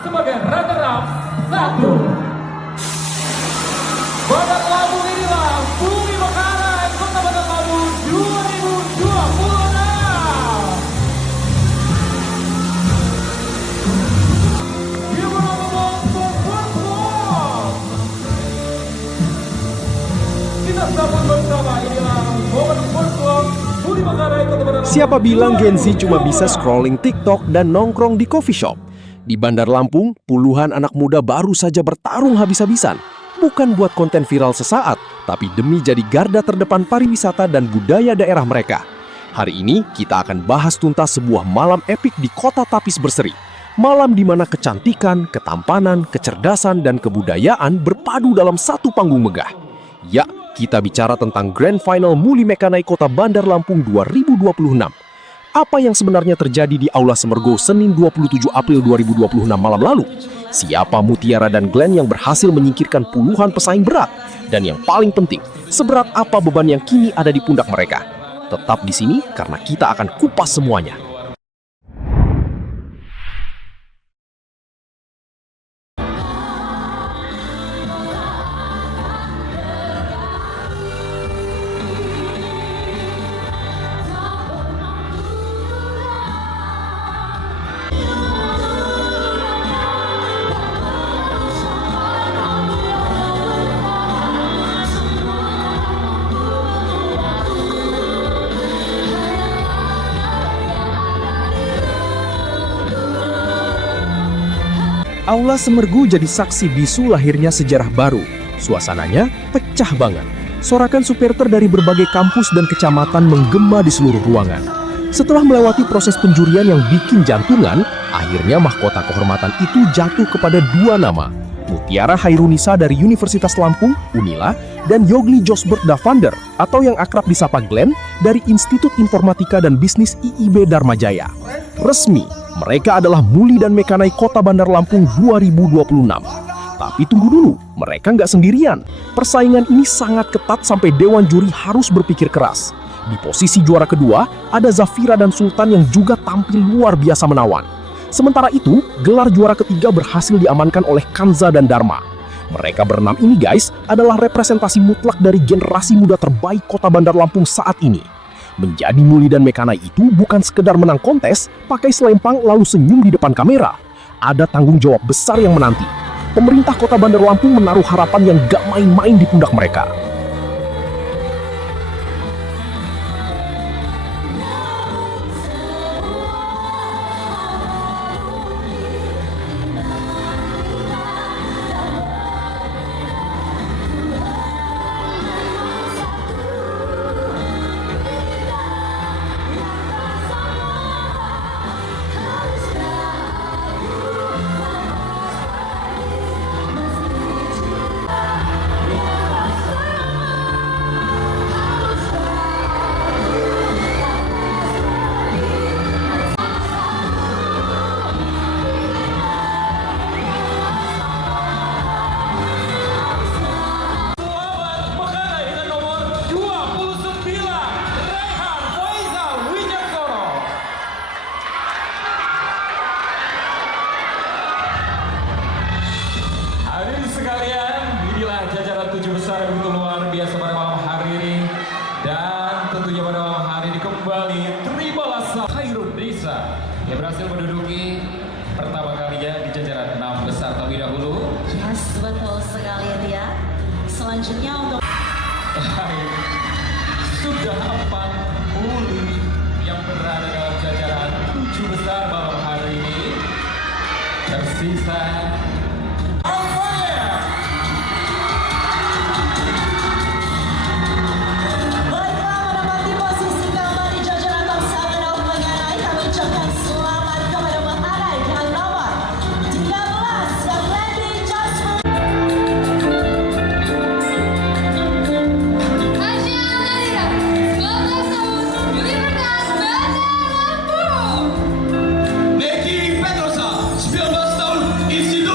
sebagai runner-up 1. Bandar Lampung inilah Bumi Mekaray Kota Bandar Lampung 2026. Kita sambut bersama inilah momen Football Bumi Mekaray Kota Bandar Lampung. Siapa bilang Gen Z cuma bisa scrolling TikTok dan nongkrong di coffee shop? Di Bandar Lampung, puluhan anak muda baru saja bertarung habis-habisan. Bukan buat konten viral sesaat, tapi demi jadi garda terdepan pariwisata dan budaya daerah mereka. Hari ini, kita akan bahas tuntas sebuah malam epik di Kota Tapis Berseri. Malam di mana kecantikan, ketampanan, kecerdasan, dan kebudayaan berpadu dalam satu panggung megah. Ya, kita bicara tentang Grand Final Muli Mekanai Kota Bandar Lampung 2026. Apa yang sebenarnya terjadi di Aula Semergo Senin 27 April 2026 malam lalu? Siapa Mutiara dan Glenn yang berhasil menyingkirkan puluhan pesaing berat? Dan yang paling penting, seberat apa beban yang kini ada di pundak mereka? Tetap di sini karena kita akan kupas semuanya. Aula Semergo jadi saksi bisu lahirnya sejarah baru. Suasananya pecah banget. Sorakan supporter dari berbagai kampus dan kecamatan menggema di seluruh ruangan. Setelah melewati proses penjurian yang bikin jantungan, akhirnya mahkota kehormatan itu jatuh kepada dua nama. Mutiara Hairunisa dari Universitas Lampung, Unila, dan Yogli Josbert Davander, atau yang akrab disapa Glenn, dari Institut Informatika dan Bisnis IIB Dharma Jaya. Resmi, mereka adalah Muli dan Mekanai Kota Bandar Lampung 2026. Tapi tunggu dulu, mereka nggak sendirian. Persaingan ini sangat ketat sampai Dewan Juri harus berpikir keras. Di posisi juara kedua, ada Zafira dan Sultan yang juga tampil luar biasa menawan. Sementara itu, gelar juara ketiga berhasil diamankan oleh Kanza dan Dharma. Mereka berenam ini guys, adalah representasi mutlak dari generasi muda terbaik Kota Bandar Lampung saat ini. Menjadi Muli dan Mekanai itu bukan sekedar menang kontes, pakai selempang lalu senyum di depan kamera. Ada tanggung jawab besar yang menanti. Pemerintah Kota Bandar Lampung menaruh harapan yang gak main-main di pundak mereka. Yang berhasil menduduki pertama kalinya di jajaran 6 besar terlebih dahulu. Yes, betul sekali ya dia. Selanjutnya untuk sudah 4 Muli yang berada dalam jajaran 7 besar malam hari ini. Tersisa Neki Petrosa, 19 tahun, Institut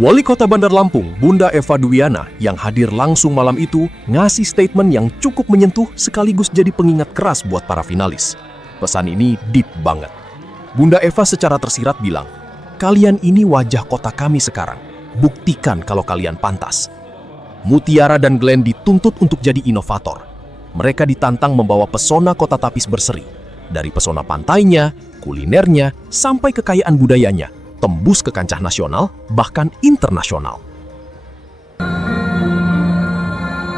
Wali Kota Bandar Lampung, Bunda Eva Dwiana, yang hadir langsung malam itu, ngasih statement yang cukup menyentuh sekaligus jadi pengingat keras buat para finalis. Pesan ini deep banget. Bunda Eva secara tersirat bilang, "Kalian ini wajah kota kami sekarang. Buktikan kalau kalian pantas." Mutiara dan Glenn dituntut untuk jadi inovator. Mereka ditantang membawa pesona kota Tapis berseri. Dari pesona pantainya, kulinernya, sampai kekayaan budayanya, tembus ke kancah nasional, bahkan internasional.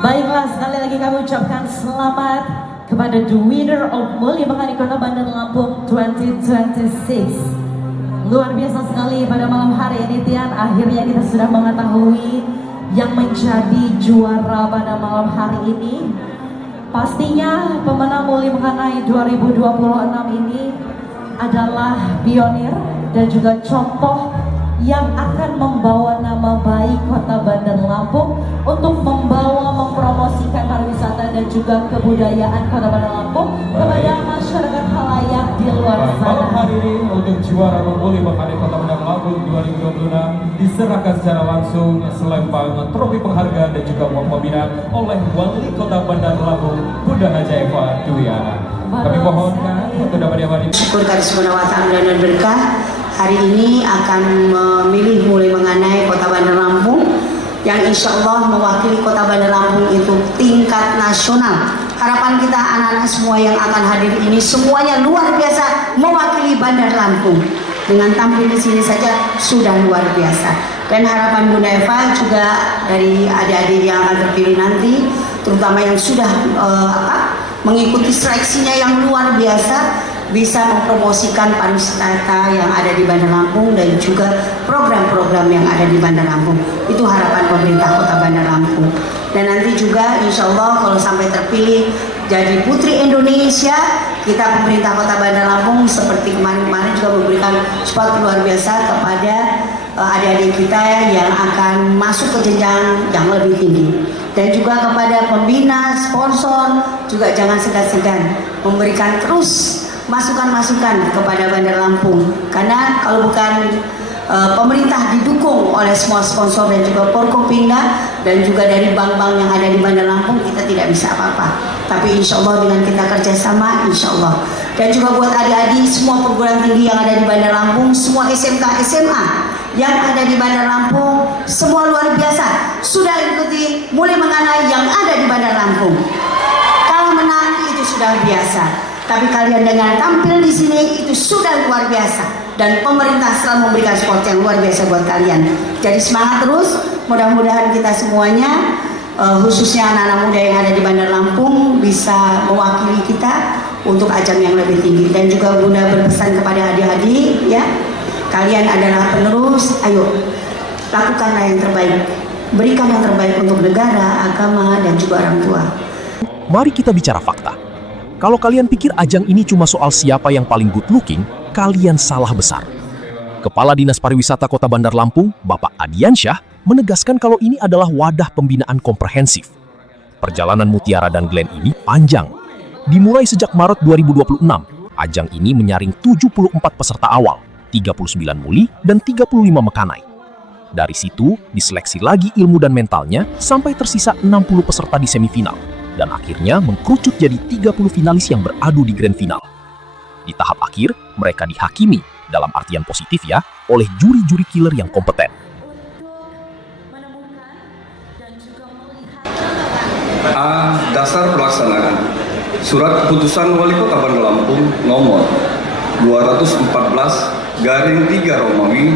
Baiklah, sekali lagi kami ucapkan selamat kepada the winner of Mulia Bakari Kota Bandar Lampung 2026. Luar biasa sekali pada malam hari ini, Tian. Akhirnya kita sudah mengetahui yang menjadi juara pada malam hari ini. Pastinya pemenang Mulia Bakari 2026 ini adalah pionir dan juga contoh yang akan membawa nama baik Kota Bandar Lampung untuk mempromosikan pariwisata dan juga kebudayaan Kota Bandar Lampung kepada masyarakat khalayak di luar Malam sana. hari ini untuk juara Mulia Bakari Kota Bandar Lampung 2026 diserahkan secara langsung selempang trofi penghargaan dan juga uang pembina oleh Wali Kota Bandar Lampung, Bunda Haja Eva Dwiana. Kami mohonkan untuk dapat diamati. Syukur kepada Subhanahu wa Ta'ala dan berkah, hari ini akan memilih mulai mengenai Kota Bandar Lampung yang insya Allah mewakili Kota Bandar Lampung itu tingkat nasional. Harapan kita anak-anak semua yang akan hadir ini semuanya luar biasa mewakili Bandar Lampung. Dengan tampil di sini saja sudah luar biasa. Dan harapan Bunda Eva juga dari adik-adik yang akan terpilih nanti, terutama yang sudah mengikuti seleksinya yang luar biasa, bisa mempromosikan pariwisata yang ada di Bandar Lampung dan juga program-program yang ada di Bandar Lampung. Itu harapan pemerintah Kota Bandar Lampung. Dan nanti juga insya Allah kalau sampai terpilih jadi Putri Indonesia, kita pemerintah Kota Bandar Lampung seperti kemarin-kemarin juga memberikan support luar biasa kepada adik-adik kita yang akan masuk ke jenjang yang lebih tinggi. Dan juga kepada pembina, sponsor, juga jangan segan-segan memberikan terus masukan-masukan kepada Bandar Lampung. Karena kalau bukan pemerintah didukung oleh semua sponsor dan juga Forkopimda dan juga dari bank-bank yang ada di Bandar Lampung, kita tidak bisa apa-apa. Tapi insya Allah dengan kita kerjasama, insya Allah. Dan juga buat adik-adik semua perguruan tinggi yang ada di Bandar Lampung, semua SMK, SMA yang ada di Bandar Lampung, semua luar biasa sudah ikuti mulai mengenai yang ada di Bandar Lampung. Kalau menang itu sudah biasa, tapi kalian dengan tampil di sini itu sudah luar biasa. Dan pemerintah selalu memberikan support yang luar biasa buat kalian. Jadi semangat terus, mudah-mudahan kita semuanya, khususnya anak-anak muda yang ada di Bandar Lampung, bisa mewakili kita untuk ajang yang lebih tinggi. Dan juga Bunda berpesan kepada adik-adik, ya, kalian adalah penerus, ayo lakukanlah yang terbaik, berikan yang terbaik untuk negara, agama, dan juga orang tua. Mari kita bicara fakta. Kalau kalian pikir ajang ini cuma soal siapa yang paling good looking, kalian salah besar. Kepala Dinas Pariwisata Kota Bandar Lampung, Bapak Adiansyah, menegaskan kalau ini adalah wadah pembinaan komprehensif. Perjalanan Mutiara dan Glenn ini panjang. Dimulai sejak Maret 2026, ajang ini menyaring 74 peserta awal, 39 muli, dan 35 mekanai. Dari situ, diseleksi lagi ilmu dan mentalnya sampai tersisa 60 peserta di semifinal, dan akhirnya mengkerucut jadi 30 finalis yang beradu di grand final. Di tahap akhir, mereka dihakimi, dalam artian positif ya, oleh juri-juri killer yang kompeten. A. Dasar pelaksanaan Surat Keputusan Wali Kota Bandar Lampung nomor 214/3 Romawi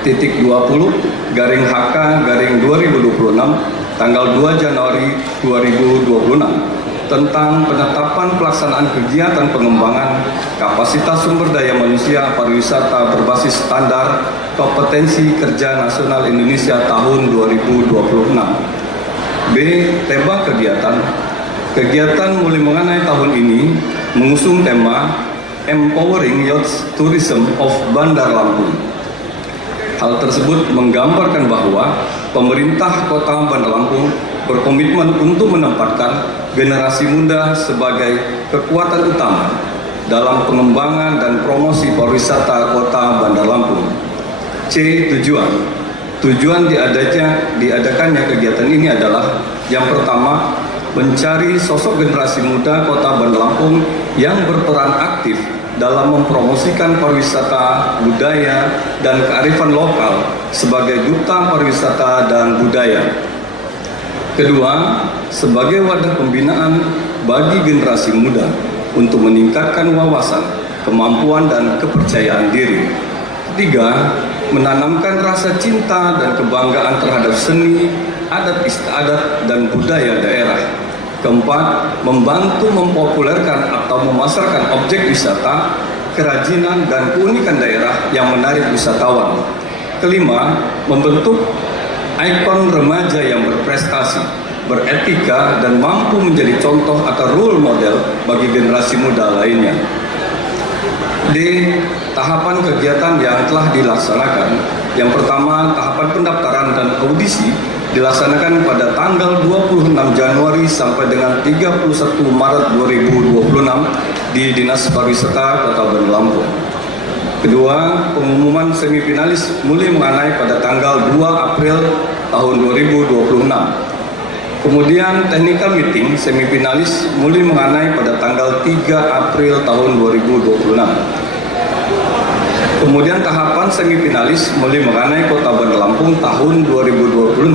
_20/HK/2026 tanggal 2 Januari 2026 tentang penetapan pelaksanaan kegiatan pengembangan kapasitas sumber daya manusia pariwisata berbasis standar kompetensi kerja nasional Indonesia tahun 2026. B. Tema kegiatan. Kegiatan mulai mengenai tahun ini mengusung tema Empowering Youth Tourism of Bandar Lampung. Hal tersebut menggambarkan bahwa pemerintah Kota Bandar Lampung berkomitmen untuk menempatkan generasi muda sebagai kekuatan utama dalam pengembangan dan promosi pariwisata Kota Bandar Lampung. C. Tujuan. Tujuan diadakannya kegiatan ini adalah yang pertama, mencari sosok generasi muda Kota Bandar Lampung yang berperan aktif dalam mempromosikan pariwisata, budaya, dan kearifan lokal sebagai duta pariwisata dan budaya. Kedua, sebagai wadah pembinaan bagi generasi muda untuk meningkatkan wawasan, kemampuan, dan kepercayaan diri. Ketiga, menanamkan rasa cinta dan kebanggaan terhadap seni, adat istiadat, dan budaya daerah. Keempat, membantu mempopulerkan atau memasarkan objek wisata, kerajinan, dan keunikan daerah yang menarik wisatawan. Kelima, membentuk ikon remaja yang berprestasi, beretika, dan mampu menjadi contoh atau role model bagi generasi muda lainnya. D. Tahapan kegiatan yang telah dilaksanakan. Yang pertama, tahapan pendaftaran dan audisi dilaksanakan pada tanggal 26 Januari sampai dengan 31 Maret 2026 di Dinas Pariwisata Kota Bandar Lampung. Kedua, pengumuman semifinalis mulai mengenai pada tanggal 2 April tahun 2026. Kemudian technical meeting semifinalis mulai mengenai pada tanggal 3 April tahun 2026. Kemudian tahapan semifinalis mulai mengenai Kota Bandar Lampung tahun 2026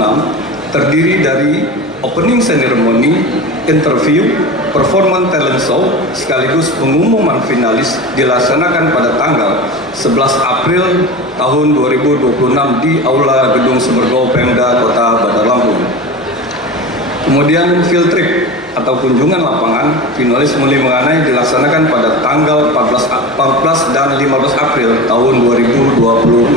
terdiri dari opening ceremony, interview, performance talent show, sekaligus pengumuman finalis dilaksanakan pada tanggal 11 April tahun 2026 di Aula Gedung Semergo Pemda Kota Bandar Lampung. Kemudian field trip atau kunjungan lapangan finalis mulai mengenai dilaksanakan pada tanggal 14 dan 15 April tahun 2026.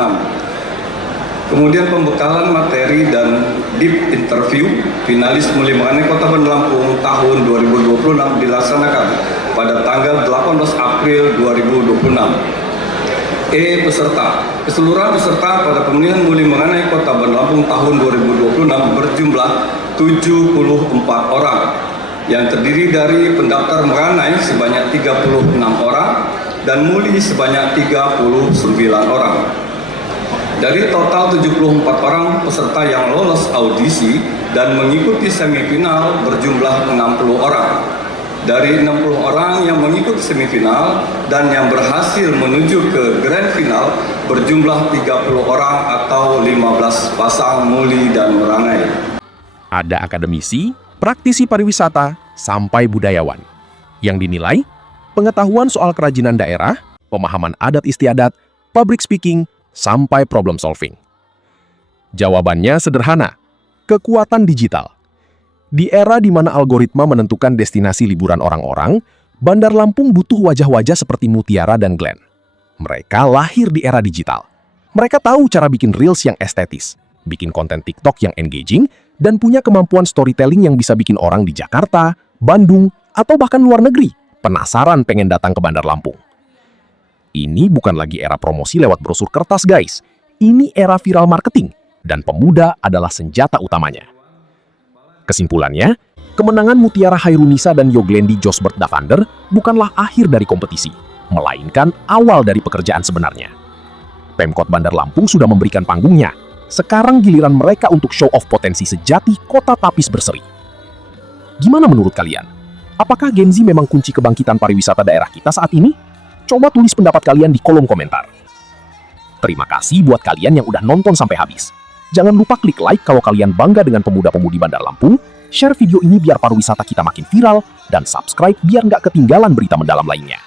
Kemudian pembekalan materi dan deep interview finalis mulai mengenai Kota Bandar Lampung tahun 2026 dilaksanakan pada tanggal 18 April 2026. E. Peserta. Keseluruhan peserta pada pemilihan mulai mengenai Kota Bandar Lampung tahun 2026 berjumlah 74 orang yang terdiri dari pendaftar mengenai sebanyak 36 orang dan muli sebanyak 39 orang. Dari total 74 orang peserta yang lolos audisi dan mengikuti semifinal berjumlah 60 orang. Dari 60 orang yang mengikuti semifinal dan yang berhasil menuju ke grand final berjumlah 30 orang atau 15 pasang muli dan merangai. Ada akademisi, praktisi pariwisata, sampai budayawan yang dinilai pengetahuan soal kerajinan daerah, pemahaman adat istiadat, public speaking, sampai problem solving. Jawabannya sederhana, kekuatan digital. Di era di mana algoritma menentukan destinasi liburan orang-orang, Bandar Lampung butuh wajah-wajah seperti Mutiara dan Glenn. Mereka lahir di era digital. Mereka tahu cara bikin reels yang estetis, bikin konten TikTok yang engaging, dan punya kemampuan storytelling yang bisa bikin orang di Jakarta, Bandung, atau bahkan luar negeri penasaran pengen datang ke Bandar Lampung. Ini bukan lagi era promosi lewat brosur kertas, guys. Ini era viral marketing, dan pemuda adalah senjata utamanya. Kesimpulannya, kemenangan Mutiara Hairunisa dan Yoglendi Josbert Davander bukanlah akhir dari kompetisi, melainkan awal dari pekerjaan sebenarnya. Pemkot Bandar Lampung sudah memberikan panggungnya. Sekarang giliran mereka untuk show off potensi sejati kota tapis berseri. Gimana menurut kalian? Apakah Gen Z memang kunci kebangkitan pariwisata daerah kita saat ini? Coba tulis pendapat kalian di kolom komentar. Terima kasih buat kalian yang udah nonton sampai habis. Jangan lupa klik like kalau kalian bangga dengan pemuda-pemudi Bandar Lampung, share video ini biar pariwisata kita makin viral, dan subscribe biar nggak ketinggalan berita mendalam lainnya.